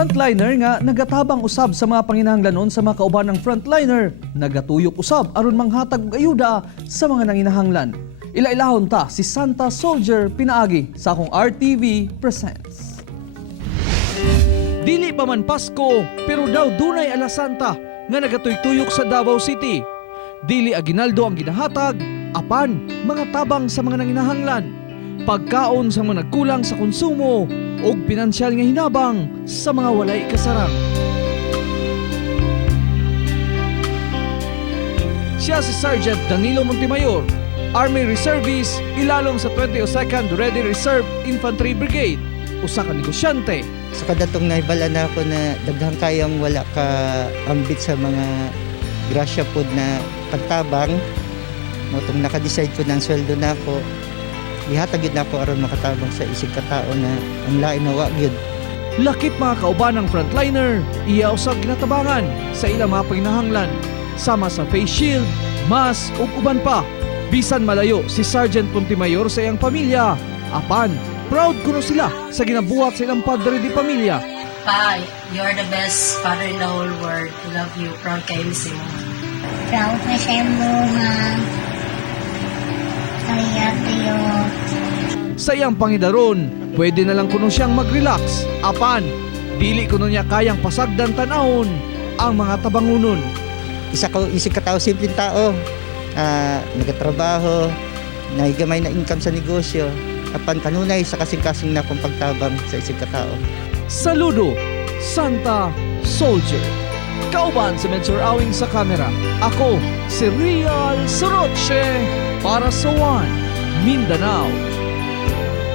Frontliner nga nagatabang usab sa mga panginahanglanon sa mga kauban ng frontliner. Nagatuyok usab aron manghatag og ayuda sa mga nanginahanglan. Ila-ilahon ta si Santa Soldier pinaagi sa akong RTV Presents. Dili pa man Pasko, pero daw dunay Alas Santa nga nagatuyok sa Davao City. Dili aginaldo ang ginahatag, apan mga tabang sa mga nanginahanglan, pagkaon sa mga nagkulang sa konsumo o pinansyal nga hinabang sa mga walay kasarang. Siya si Sergeant Danilo Montemayor, Army Reservist, ilalong sa 22nd Ready Reserve Infantry Brigade, usa ka negosyante. Sa kadatong naibala na ako na daghang kayang wala ka ambit sa mga grasya pod na pagtabang, motong naka-decide ko ng sweldo na ako, ihatag yun na ako aron makatabang sa isig katao na ang lain na wag yun. Lakip mga kauban ng frontliner, iya usab ginatabangan sa ilang mga panginahanglan, sama sa face shield, mask ug uban pa. Bisan malayo si Sergeant Montemayor sa iyang pamilya, apan proud kuno sila sa ginabuhat sa ilang padre di pamilya. Pa, you're the best father in the whole world. I love you. Proud kayo si mo. Proud na siya mo nga. Tayo. Sa iyang pangidaron, pwede na lang kuno siyang mag-relax, apan dili kuno niya kayang pasagdan tanahon ang mga tabangunon. Isa ko isig katao, simpleng tao, nagatrabaho, naigamay na income sa negosyo, apan kanunay sa kasing-kasing na kong pagtabang sa isig katao. Saludo, Santa Soldier. Kauban si Medjor Awing sa kamera. Ako, si Real Soroche para sa One Mindanao.